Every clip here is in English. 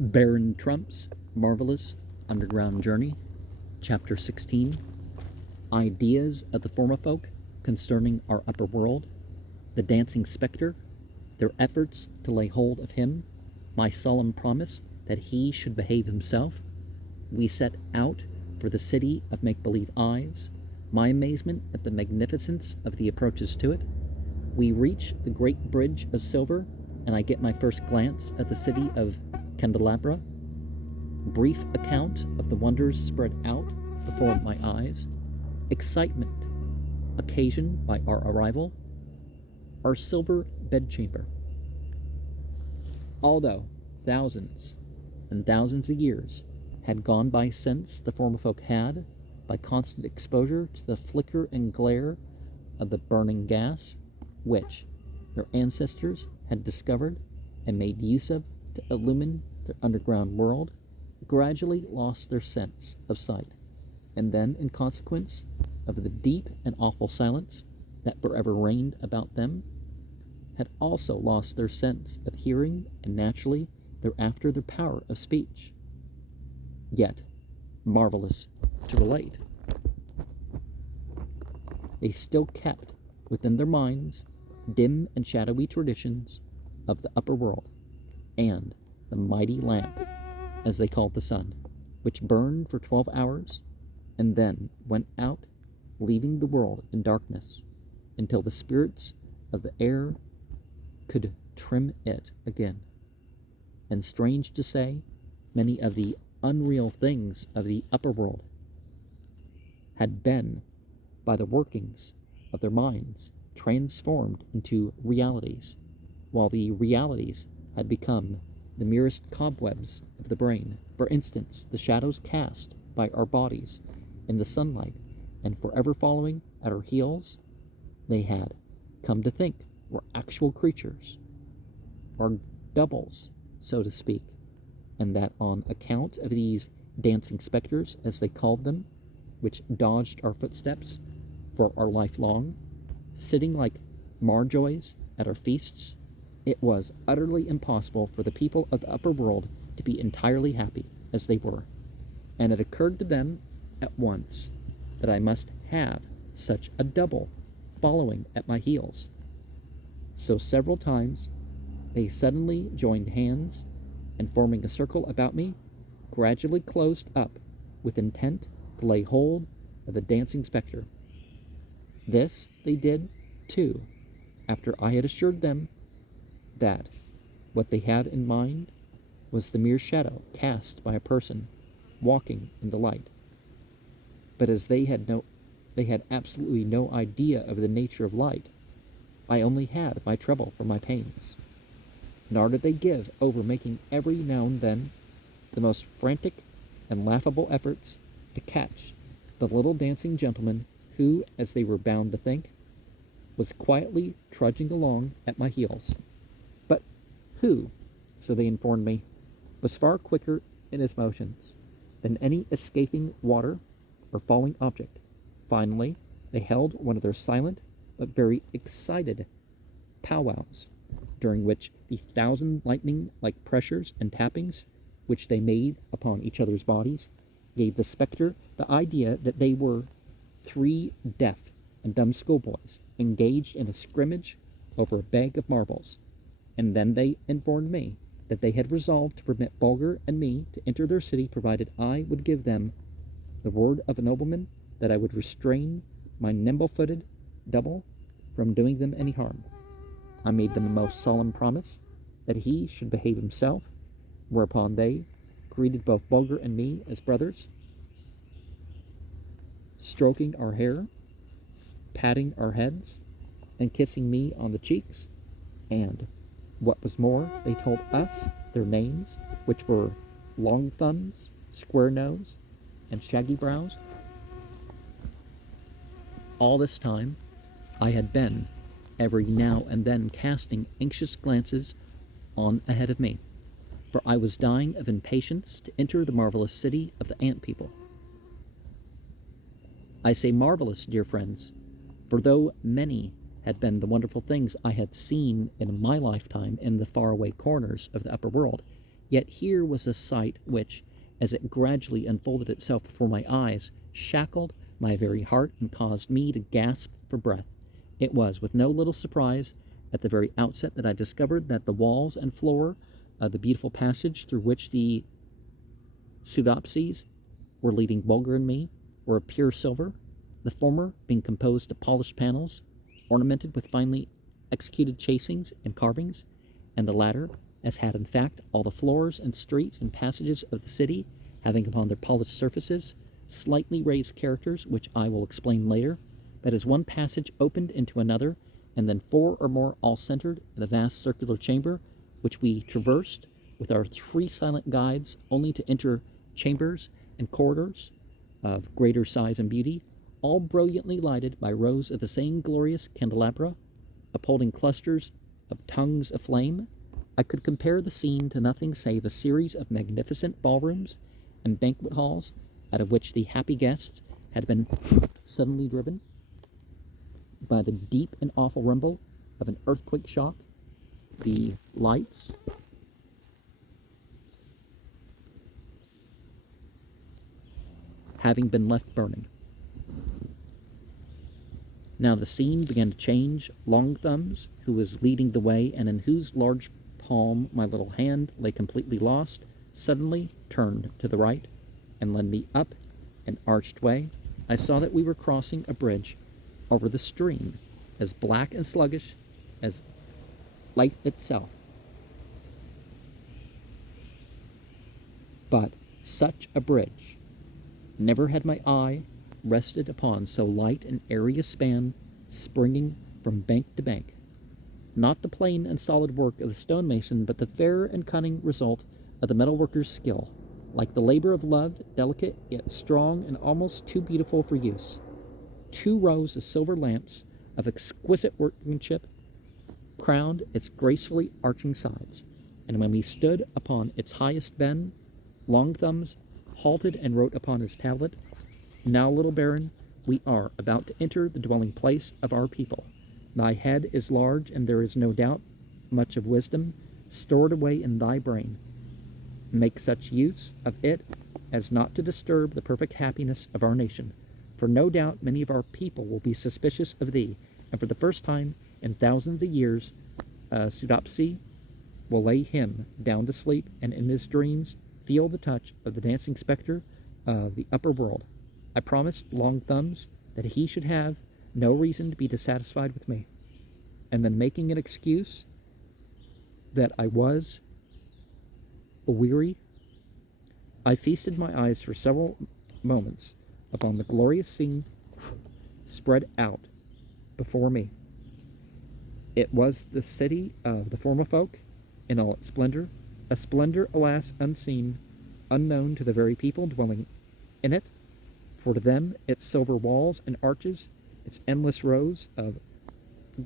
Baron Trump's Marvelous Underground Journey, Chapter 16, Ideas of the Formifolk Concerning Our Upper World, The Dancing Spectre, Their Efforts to Lay Hold of Him, My Solemn Promise that He should behave himself, We Set Out for the City of Make-Believe Eyes, My Amazement at the Magnificence of the Approaches to it, We Reach the Great Bridge of Silver, and I get my first glance at the city of Candelabra, Brief Account of the Wonders Spread Out before my eyes, Excitement occasioned by our arrival, Our Silver Bedchamber. Although thousands and thousands of years had gone by since the Formifolk had, by constant exposure to the flicker and glare of the burning gas, which their ancestors had discovered and made use of to illumine their underground world, gradually lost their sense of sight, and then, in consequence of the deep and awful silence that forever reigned about them, had also lost their sense of hearing and naturally thereafter their power of speech. Yet, marvelous to relate, they still kept within their minds dim and shadowy traditions of the upper world and the mighty lamp, as they called the sun, which burned for 12 hours and then went out, leaving the world in darkness until the spirits of the air could trim it again. And strange to say, many of the unreal things of the upper world had been, by the workings of their minds, transformed into realities, while the realities had become the merest cobwebs of the brain. For instance, the shadows cast by our bodies in the sunlight and forever following at our heels, they had come to think were actual creatures, or doubles, so to speak, and that on account of these dancing specters, as they called them, which dodged our footsteps for our life long, sitting like marjoys at our feasts, it was utterly impossible for the people of the upper world to be entirely happy as they were, and it occurred to them at once that I must have such a double following at my heels. So several times they suddenly joined hands, and forming a circle about me, gradually closed up with intent to lay hold of the dancing spectre. This they did, too, after I had assured them that what they had in mind was the mere shadow cast by a person walking in the light. But as they had absolutely no idea of the nature of light, I only had my trouble for my pains. Nor did they give over making every now and then the most frantic and laughable efforts to catch the little dancing gentleman who, as they were bound to think, was quietly trudging along at my heels, but who, so they informed me, was far quicker in his motions than any escaping water or falling object. Finally, they held one of their silent but very excited powwows, during which the thousand lightning-like pressures and tappings which they made upon each other's bodies gave the spectre the idea that they were 3 deaf and dumb schoolboys engaged in a scrimmage over a bag of marbles. And then they informed me that they had resolved to permit Bulger and me to enter their city, provided I would give them the word of a nobleman that I would restrain my nimble-footed double from doing them any harm. I made them a most solemn promise that he should behave himself, whereupon they greeted both Bulger and me as brothers, stroking our hair, patting our heads, and kissing me on the cheeks, and, what was more, they told us their names, which were Long Thumbs, Square Nose, and Shaggy Brows. All this time, I had been every now and then casting anxious glances on ahead of me, for I was dying of impatience to enter the marvelous city of the ant people. I say marvelous, dear friends, for though many had been the wonderful things I had seen in my lifetime in the faraway corners of the upper world, Yet here was a sight which, as it gradually unfolded itself before my eyes, shackled my very heart and caused me to gasp for breath. It was with no little surprise at the very outset that I discovered that the walls and floor of the beautiful passage through which the pseudopsies were leading Bulger and me were of pure silver, the former being composed of polished panels, ornamented with finely executed chasings and carvings, and the latter, as had in fact all the floors and streets and passages of the city, having upon their polished surfaces slightly raised characters, which I will explain later, that as one passage opened into another, and then four or more all centered in a vast circular chamber, which we traversed with our three silent guides, only to enter chambers and corridors of greater size and beauty, all brilliantly lighted by rows of the same glorious candelabra, upholding clusters of tongues of flame. I could compare the scene to nothing save a series of magnificent ballrooms and banquet halls, out of which the happy guests had been suddenly driven by the deep and awful rumble of an earthquake shock. The lights having been left burning. Now the scene began to change. Long Thumbs, who was leading the way and in whose large palm my little hand lay completely lost, suddenly turned to the right and led me up an arched way. I saw that we were crossing a bridge over the stream, as black and sluggish as light itself. But such a bridge, never had my eye rested upon so light and airy a span, springing from bank to bank. Not the plain and solid work of the stonemason, but the fair and cunning result of the metalworker's skill, like the labor of love, delicate yet strong and almost too beautiful for use. 2 rows of silver lamps of exquisite workmanship crowned its gracefully arching sides, and when we stood upon its highest bend, Long Thumbs halted and wrote upon his tablet, "Now, little baron, we are about to enter the dwelling place of our people. Thy head is large, and there is no doubt much of wisdom stored away in thy brain. Make such use of it as not to disturb the perfect happiness of our nation, for no doubt many of our people will be suspicious of thee, and for the first time in thousands of years, Pseudopsy will lay him down to sleep, and in his dreams feel the touch of the dancing specter of the upper world. I promised Long Thumbs that he should have no reason to be dissatisfied with me." And then, making an excuse that I was weary, I feasted my eyes for several moments upon the glorious scene spread out before me. It was the city of the Formifolk in all its splendor, a splendor, alas, unseen, unknown to the very people dwelling in it, for to them its silver walls and arches, its endless rows of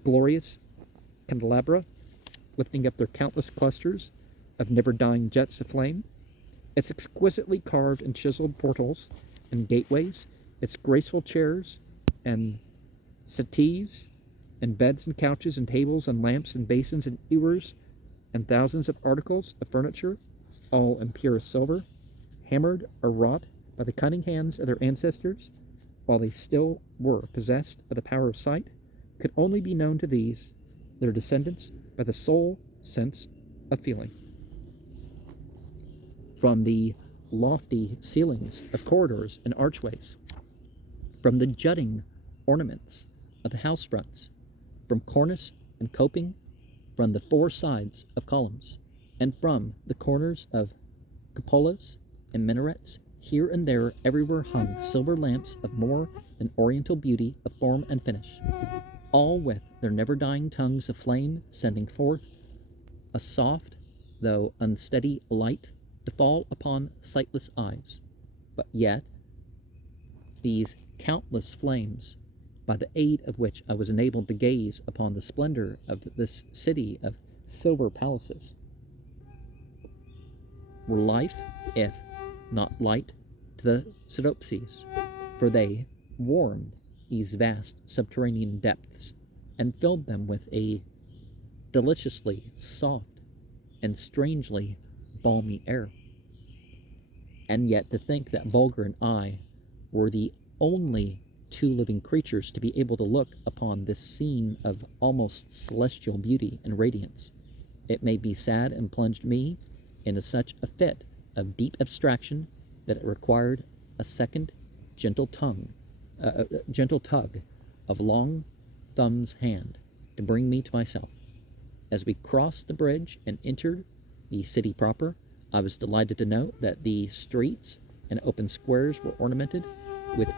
glorious candelabra, lifting up their countless clusters of never-dying jets of flame, its exquisitely carved and chiseled portals and gateways, its graceful chairs and settees, and beds and couches and tables and lamps and basins and ewers, and thousands of articles of furniture, all in purest silver, hammered or wrought by the cunning hands of their ancestors, while they still were possessed of the power of sight, could only be known to these, their descendants, by the sole sense of feeling. From the lofty ceilings of corridors and archways, from the jutting ornaments of the house fronts, from cornice and coping, from the 4 sides of columns, and from the corners of cupolas and minarets, here and there everywhere hung silver lamps of more than oriental beauty of form and finish, all with their never-dying tongues of flame sending forth a soft, though unsteady light to fall upon sightless eyes. But yet these countless flames, by the aid of which I was enabled to gaze upon the splendor of this city of silver palaces, were life, if not light, to the Pseudopsies, for they warmed these vast subterranean depths and filled them with a deliciously soft and strangely balmy air. And yet to think that Bulger and I were the only two living creatures to be able to look upon this scene of almost celestial beauty and radiance, it made me sad and plunged me into such a fit of deep abstraction that it required a second gentle tug of Long Thumb's hand to bring me to myself. As we crossed the bridge and entered the city proper, I was delighted to note that the streets and open squares were ornamented with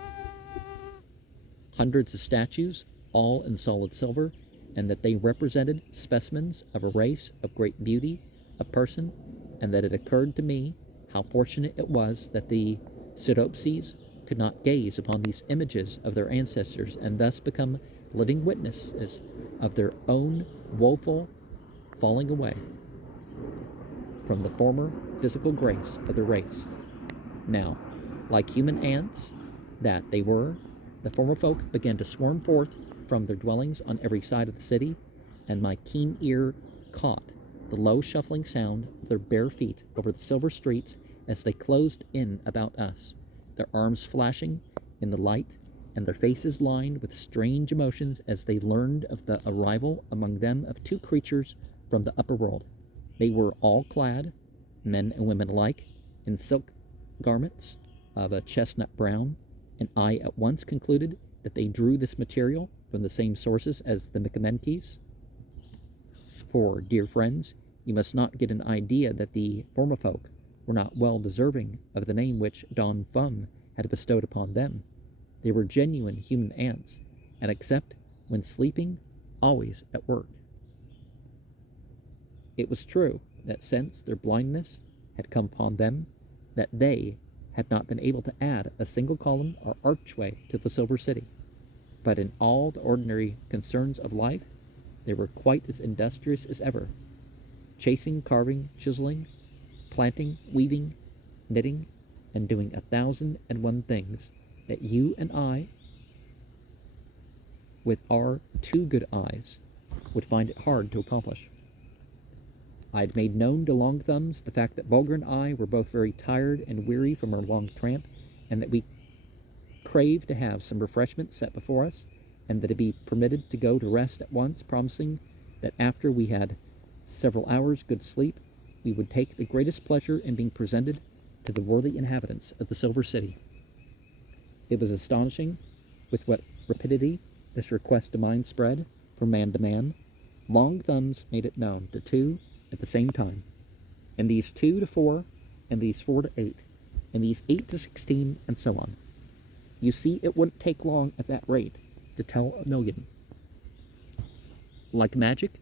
hundreds of statues, all in solid silver, and that they represented specimens of a race of great beauty of person, and that it occurred to me how fortunate it was that the Pseudopses could not gaze upon these images of their ancestors and thus become living witnesses of their own woeful falling away from the former physical grace of the race. Now, like human ants that they were, the former folk began to swarm forth from their dwellings on every side of the city, and my keen ear caught the low shuffling sound of their bare feet over the silver streets as they closed in about us, their arms flashing in the light and their faces lined with strange emotions as they learned of the arrival among them of two creatures from the upper world. They were all clad, men and women alike, in silk garments of a chestnut brown, and I at once concluded that they drew this material from the same sources as the Micamenkes. For, dear friends, you must not get an idea that the Formifolk were not well deserving of the name which Don Fum had bestowed upon them. They were genuine human ants, and except when sleeping, always at work. It was true that since their blindness had come upon them, that they had not been able to add a single column or archway to the Silver City. But in all the ordinary concerns of life, they were quite as industrious as ever, chasing, carving, chiseling, planting, weaving, knitting, and doing 1,001 things that you and I, with our two good eyes, would find it hard to accomplish. I had made known to Long Thumbs the fact that Bulger and I were both very tired and weary from our long tramp, and that we craved to have some refreshment set before us, and that to be permitted to go to rest at once, promising that after we had several hours' good sleep, we would take the greatest pleasure in being presented to the worthy inhabitants of the Silver City. It was astonishing with what rapidity this request of mine spread from man to man. Long Thumbs made it known to two at the same time, and these 2 to 4, and these 4 to 8, and these 8 to 16, and so on. You see, it wouldn't take long at that rate to tell 1,000,000. Like magic,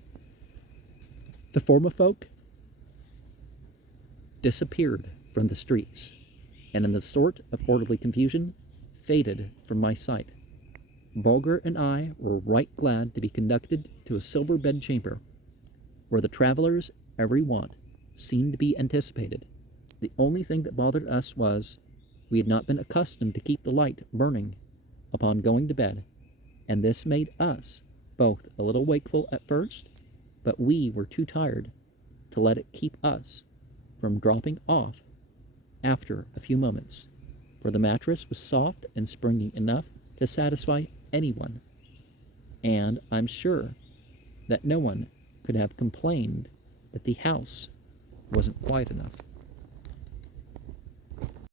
the Formifolk disappeared from the streets, and in a sort of orderly confusion, faded from my sight. Bulger and I were right glad to be conducted to a silver bedchamber, where the travelers' every want seemed to be anticipated. The only thing that bothered us was we had not been accustomed to keep the light burning upon going to bed, and this made us both a little wakeful at first, but we were too tired to let it keep us from dropping off after a few moments, for the mattress was soft and springy enough to satisfy anyone, and I'm sure that no one could have complained that the house wasn't quiet enough.